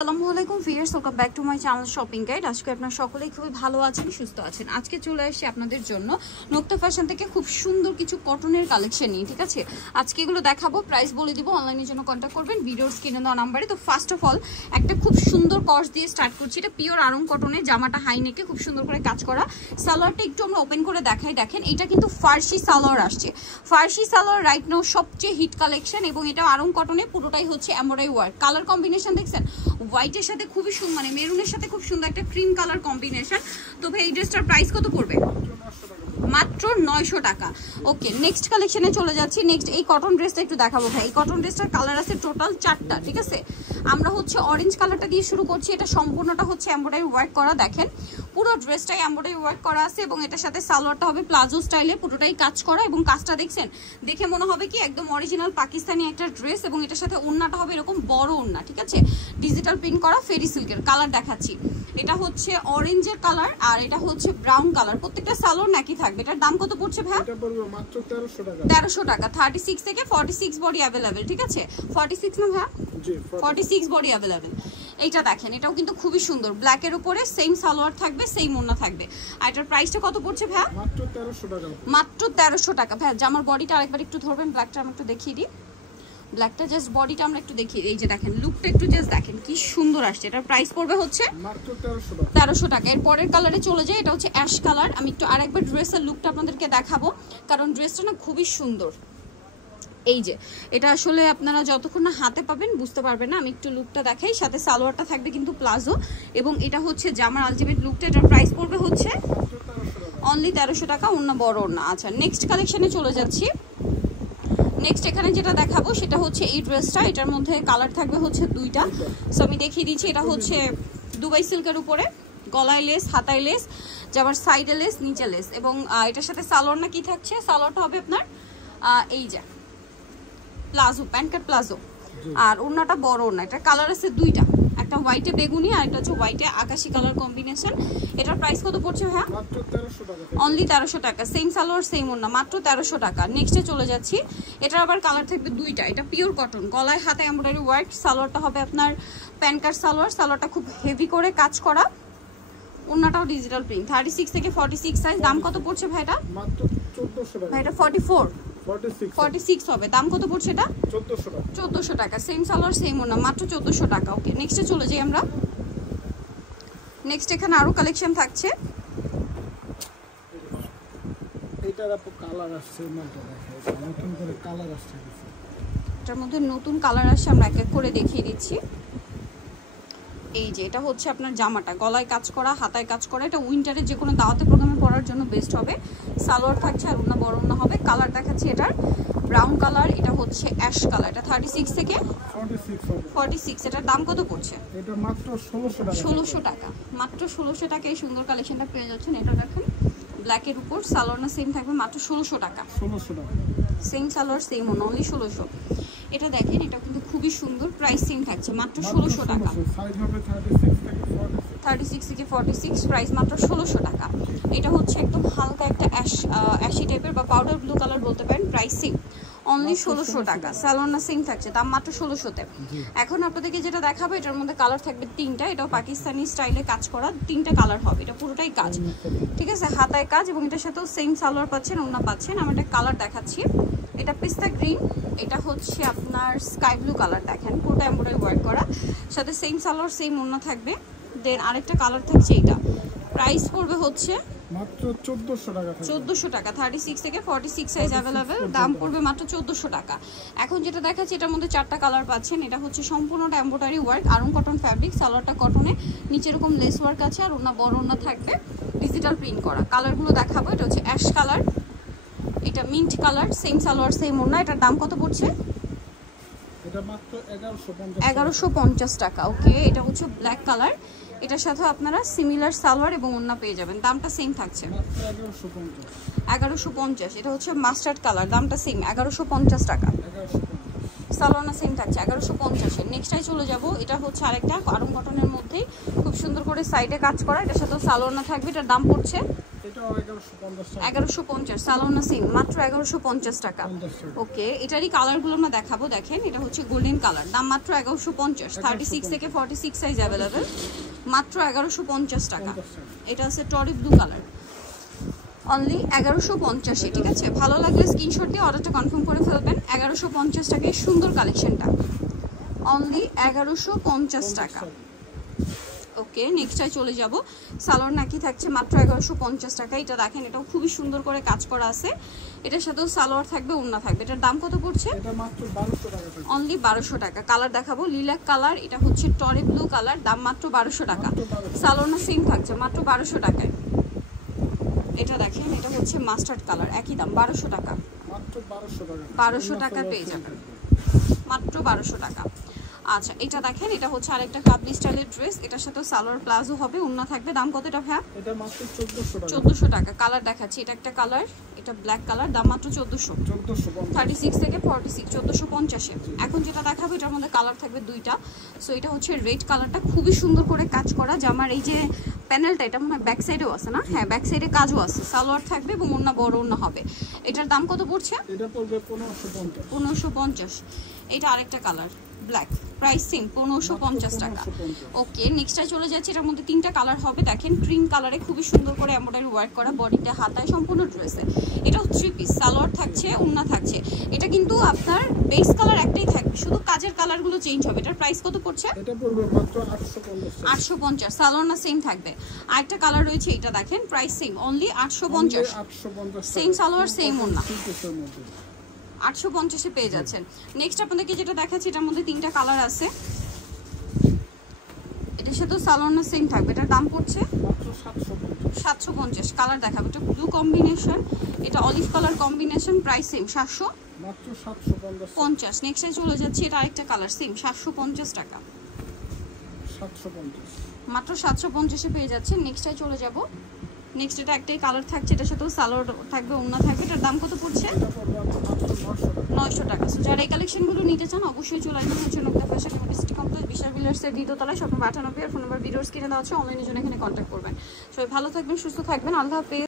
আসসালামু আলাইকুম viewers, welcome back to my channel shopping guide. আজকে আপনারা সকলেই খুবই ভালো আছেন, সুস্থ আছেন। আজকে চলে আসছি আপনাদের জন্য নোক্তা ফ্যাশন থেকে খুব সুন্দর কিছু কটনের কালেকশন নিয়ে। ঠিক আছে, আজকে এগুলো দেখাবো, প্রাইস বলে দিব, অনলাইনের জন্য কন্ট্যাক্ট করবেন ভিডিওর স্ক্রিনে দেওয়া নাম্বারে। তো ফার্স্ট অফ অল একটা খুব সুন্দর কর্স দিয়ে স্টার্ট করছি। এটা পিওর আরং কটনের, জামাটা হাই নেকে খুব সুন্দর করে কাজ করা। সালোয়ারটা একটু আমরা ওপেন করে দেখাই। দেখেন এটা কিন্তু ফার্সি সালোয়ার আসছে। ফার্সি সালোয়ার রাইট নাও সবচেয়ে হিট কালেকশন, এবং এটা আরং কটনে পুরোটাই হচ্ছে এমব্রয়ডারি ওয়ার্ক। কালার কম্বিনেশন দেখছেন, হোয়াইটের সাথে খুবই মানে মেরুনের সাথে খুব সুন্দর একটা ক্রিম কালার কম্বিনেশন। তো ভাই এই ড্রেসটার প্রাইস কত পড়বে? মাত্র 900 টাকা। ওকে, নেক্সট কালেকশনে চলে যাচ্ছি। নেক্সট এই কটন ড্রেসটা একটু দেখাবো ভাই। এই কটন ড্রেসটার কালার আছে টোটাল 4টা। ঠিক আছে, আমরা হচ্ছে অরেঞ্জ কালারটা দিয়ে শুরু করছি। এটা সম্পূর্ণটা হচ্ছে এমব্রয়ডারি ওয়ার্ক করা। দেখেন পুরো ড্রেসটাই এমব্রয়ডারি ওয়ার্ক করা আছে, এবং এটার সাথে সালোয়ারটা হবে প্লাজো স্টাইলে, পুরোটাই কাজ করা। এবং কাজটা দেখছেন, দেখে মনে হবে কি একদম অরিজিনাল পাকিস্তানি একটা ড্রেস। এবং এটার সাথে ওড়নাটা হবে এরকম বড় ওড়না। ঠিক আছে, ডিজিটাল প্রিন্ট করা ফেরি সিল্কের। কালার দেখাচ্ছি, এটা হচ্ছে অরেঞ্জের কালার আর এটা হচ্ছে ব্রাউন কালার। প্রত্যেকটা সালোয়ার নাকি থাকবে। এটার দাম কত পড়ছে ভাই? এটা পড়বে মাত্র 1300 টাকা। 1300 টাকা। 36 থেকে 46 বডি अवेलेबल। ঠিক আছে, 46 না ভাই? জি, 46 বডি अवेलेबल। এইটা দেখেন, এটাও কিন্তু খুবই সুন্দর। ব্ল্যাক এর উপরে সেম সালোয়ার থাকবে, সেম ওড়না থাকবে। আর এটার প্রাইসটা কত পড়ছে ভাই? মাত্র 1300 টাকা। মাত্র 1300 টাকা। ভাই জামার বডিটা আরেকবার একটু ধরবেন, ব্ল্যাকটা আমি একটু দেখিয়ে দিই। ব্ল্যাকটা জাস্ট বডিটা আমরা একটু দেখি। এই যে দেখেন লুকটা একটু জাস্ট দেখেন কি সুন্দর আসছে। এটার প্রাইস পড়বে হচ্ছে মাত্র 1300 টাকা। 1300 টাকা। এর পরের কালারে চলে যায়, এটা হচ্ছে অ্যাশ কালার। আমি একটু আরেকবার ড্রেসের লুকটা আপনাদেরকে দেখাবো, কারণ ড্রেসটা না খুবই সুন্দর। এই যে এটা আসলে আপনারা যতক্ষণ না হাতে পাবেন বুঝতে পারবেন না। আমি একটু লুকটা দেখাই। সাথে সালোয়ারটা থাকবে কিন্তু প্লাজো, এবং এটা হচ্ছে জামার আলটিমেট লুকটা। এটার প্রাইস পড়বে হচ্ছে অনলি 1300 টাকা। ওড়না বড় ওড়না। আচ্ছা, নেক্সট কালেকশনে চলে যাচ্ছি। নেক্সট এখানে যেটা দেখাবো সেটা হচ্ছে এই ড্রেসটা। এটার মধ্যে কালার থাকবে হচ্ছে 2টা। সো আমি দেখিয়ে দিচ্ছি। এটা হচ্ছে দুবাই সিল্কের উপরে, গলায় লেস, হাতায় লেস, যাবার সাইডে লেস, নিচে লেস। এবং এটার সাথে সালোয়ার না কি থাকছে, সালোয়ারটা হবে আপনার এই যে প্লাজো, প্যান্ট কাট প্লাজো। আর ওড়নাটা বড় ওড়না। এটা কালার আছে 2টা, একটা হোয়াইটে বেগুনি আর এটা হচ্ছে হোয়াইটে আকাশি কালার কম্বিনেশন। এটার প্রাইস কত পড়ছে ভাই? মাত্র 1300 টাকা। অনলি 1300 টাকা। সেম সালোয়ার সেম ওড়না, মাত্র 1300 টাকা। নেক্সটে চলে যাচ্ছি। এটার আবার কালার থাকবে 2টা। এটা পিওর কটন, গলায় হাতে এমব্রয়ডারি ওয়ার্ক। সালোয়ারটা হবে আপনার প্যান্ট কাট সালোয়ার। সালোয়ারটা খুব হেভি করে কাজ করা। ওড়নাটাও ডিজিটাল প্রিন্ট। 36 থেকে 46 সাইজ। দাম কত পড়ছে ভাই এটা? মাত্র 1400 টাকা। ভাই এটা 44 46 হবে। দাম কত পড়ছে এটা? 1400 টাকা। 1400 টাকা। সেম সালোয়ার সেম ওড়না, মাত্র 1400 টাকা। ওকে, নেক্সটে চলে যাই আমরা। নেক্সট এখানে আরো কালেকশন থাকছে। এটার আপু কালার আসছে, মালটা দেখেন নতুন করে কালার আসছে। এটার মধ্যে নতুন কালার আসছে, আমরা এক এক করে দেখিয়ে দিচ্ছি। এই যে এটা হচ্ছে আপনার জামাটা গলায় কাজ করা, হাতায় কাজ করা। এটা উইন্টারে যে কোনো দাওয়াতে প্রোগ্রামে পরার জন্য বেস্ট হবে। সালোয়ার থাকছে আর ওড়না বড় ওড়না হবে। কালার দেখাচ্ছি, এটার ব্রাউন কালার, এটা হচ্ছে অ্যাশ কালার। এটা 36 থেকে 46। এটার দাম কত পড়ছে? এটা মাত্র 1600 টাকা। 1600 টাকা। মাত্র 1600 টাকা এই সুন্দর কালেকশনটা পেয়ে যাচ্ছেন। এটা দেখেন ব্ল্যাকের উপর, সালোয়ার না সেম থাকবে, মাত্র 1600 টাকা। 1600 টাকা। সেম সালোয়ার সেম ওড়না, অনলি 1600। এটা দেখেন, এটা কিন্তু খুবই সুন্দর। প্রাইস সেম থাকছে, মাত্র 1600 টাকা। সাইজ হবে 36 থেকে 46। 36 থেকে 46, প্রাইস মাত্র 1600 টাকা। এটা হচ্ছে একদম হালকা একটা অ্যাশি টাইপের বা পাউডার ব্লু কালার বলতে পারেন। প্রাইস সেম, অনলি 1600 টাকা। সালোয়ার না সেম থাকছে, দাম মাত্র 1600-তে। এখন আপনাদেরকে যেটা দেখাবো, এটার মধ্যে কালার থাকবে 3টা। এটাও পাকিস্তানি স্টাইলে কাজ করা, 3টা কালার হবে। এটা পুরোটাই কাজ, ঠিক আছে, হাতায় কাজ। এবং এটার সাথেও সেম সালোয়ার পাচ্ছেন, ওড়না পাচ্ছেন। আমি একটা কালার দেখাচ্ছি। এটা পিস্তা গ্রিন, এটা হচ্ছে আপনার স্কাই ব্লু কালার। দেখেন পুরোটা এমব্রয়ডারি ওয়ার্ক করা, সাথে সেম সালোয়ার সেম ওড়না থাকবে। দেন আরেকটা কালার থাকছে, এটা প্রাইস পড়বে হচ্ছে মাত্র 1400 টাকা। 1400 টাকা। 36 থেকে 46 সাইজ अवेलेबल। দাম পড়বে মাত্র 1400 টাকা। এখন যেটা দেখাচ্ছি, এটার মধ্যে 4টা কালার পাচ্ছেন। এটা হচ্ছে সম্পূর্ণটা embroidery work, Aarong cotton fabric. সালোয়ারটা কটনে, নিচে এরকম লেস ওয়ার্ক আছে, আর ওড়না বড় ওড়না থাকবে, ডিজিটাল প্রিন্ট করা। কালারগুলো দেখাবো। এটা হচ্ছে অ্যাশ কালার, এটা mint colour, same salwar same ওড়না। এটার দাম কত পড়ছে? এটা মাত্র 1150 টাকা। ওকে, এটা হচ্ছে ব্ল্যাক কালার। এটার সাথে আপনারা সিমিলার সালোয়ার এবং ওড়না পেয়ে যাবেন। দামটা সেম থাকছে, মাত্র 1150। 1150। এটা হচ্ছে মাস্টার্ড কালার, দামটা সেম 1150 টাকা। 1150। সালোয়ার সেম থাকছে 1150 এর। নেক্সটটাই চলে যাব, এটা হচ্ছে আরেকটা আরং কটনের মধ্যেই খুব সুন্দর করে সাইডে কাজ করা, এটার সাথে সালোয়ার থাকবে। এটার দাম পড়ছে এটাও 1150 টাকা। 1150 সালোয়ার সেম মাত্র 1150 টাকা। ওকে, এটারই কালারগুলো আমরা দেখাবো। দেখেন এটা হচ্ছে গোল্ডেন কালার, দাম মাত্র 1150। 36 থেকে 46 সাইজ অ্যাভেলেবেল, মাত্র 1150 টাকা। এটা আছে টরি ব্লু কালার, অনলি 1150 এ। ঠিক আছে, ভালো লাগলে স্ক্রিনশট দিয়ে অর্ডারটা কনফার্ম করে ফেলবেন। 1150 টাকায় সুন্দর কালেকশনটা, অনলি 1150 টাকা। ওকে, নেক্সটটায় চলে যাব, সালোয়ার নাকি থাকছে মাত্র 1150 টাকা। এটা দেখেন, এটাও খুবই সুন্দর করে কাজ করা আছে, এটার সাথেও সালোয়ার থাকবে, ওড়না থাকবে। এটার দাম কত পড়ছে? এটা মাত্র 1200 টাকা, অনলি 1200 টাকা। কালার দেখাবো, লিলাক কালার, এটা হচ্ছে টরি ব্লু কালার, দাম মাত্র 1200 টাকা। সালোয়ার সেম থাকছে মাত্র 1200 টাকায়। এটা দেখেন, এটা হচ্ছে মাস্টার্ড কালার, একই দাম 1200 টাকা। মাত্র 1200 টাকা, 1200 টাকা পেয়ে যাবেন, মাত্র 1200 টাকা। আচ্ছা, এটা দেখেন, এটা হচ্ছে আরেকটা কাবলি স্টাইলের ড্রেস, এটার সাথে সালোয়ার প্লাজো হবে, ওড়না থাকবে। দাম কত এটা ভাইয়া? এটা মাত্র 1400 টাকা। 1400 টাকা। কালার দেখাচ্ছি, এটা একটা কালার, এটা ব্ল্যাক কালার, দাম মাত্র 1400। 36 থেকে 46, 1450 এ। এখন যেটা দেখাবো, এটার মধ্যে কালার থাকবে দুইটা। সো এটা হচ্ছে রেড কালারটা, খুবই সুন্দর করে কাজ করা। জামার এই যে প্যানেলটা, এটা মনে হয় ব্যাক সাইডেও আছে না? হ্যাঁ, ব্যাক সাইডে কাজও আছে, সালোয়ার থাকবে এবং ওড়না বড় ওড়না হবে। এটার দাম কত পড়ছে? এটা পড়বে 1550। 1550। এটা আরেকটা কালার ব্ল্যাক, প্রাইস সেম 1550 টাকা। ওকে, নেক্সটটা চলে যাচ্ছে, এটার মধ্যে তিনটা কালার হবে। দেখেন, ক্রিম কালারে খুবই সুন্দর করে এমব্রয়ডারি ওয়ার্ক করা, বডিতে হাতায় সম্পূর্ণ ড্রেসে। এটা 3 পিস, সালোয়ার থাকছে, ওড়না থাকছে। এটা কিন্তু আপনার বেস কালার একটাই থাকবে, শুধু কাজের কালারগুলো চেঞ্জ হবে। এটার প্রাইস কত পড়ছে? এটা পড়বে মাত্র 850। 850, সালোয়ার না সেম থাকবে। আরেকটা কালার রয়েছে, এটা দেখেন, price same, only 850। Same salwar same ওড়না, 850 এ পেয়ে যাচ্ছেন। নেক্সট আপনাদেরকে যেটা দেখাচ্ছি, এটার মধ্যে তিনটা কালার আছে, এটার সাথে সালোয়ার না সেম থাকবে। এটার দাম পড়ছে মাত্র 750। কালার দেখাবো, এটা ব্লু কম্বিনেশন, এটা olive colour combination, price same 750। মাত্র 750। নেক্সটে চলে যাচ্ছে, এটা আরেকটা কালার সেম 750 টাকা, 750 মাত্র 750 এ পেয়ে যাচ্ছেন। নেক্সটে চলে যাব, নেক্সট এটা একটাই কালার থাকছে, এটার সাথেও সালোয়ার থাকবে, ওড়না থাকবে। এটার দাম কত পড়ছে? এটা পড়বে মাত্র 900 টাকা। সো যারা এই কালেকশনগুলো নিতে চান, অবশ্যই চলে আসবেন হচ্ছে নকশা ফ্যাশন ইউনিভার্সিটি কমপ্লেক্স, বিশাল বিলার্সের দ্বিতীয়তলায়, স্বপ্ন 98 আর ফোন নাম্বার ভিডিওস কিনে দেওয়া হচ্ছে, অনলাইনের জন্য এখানে কন্ট্যাক্ট করবেন। সবাই ভালো থাকবেন, সুস্থ থাকবেন, আল্লাহ হাফেজ।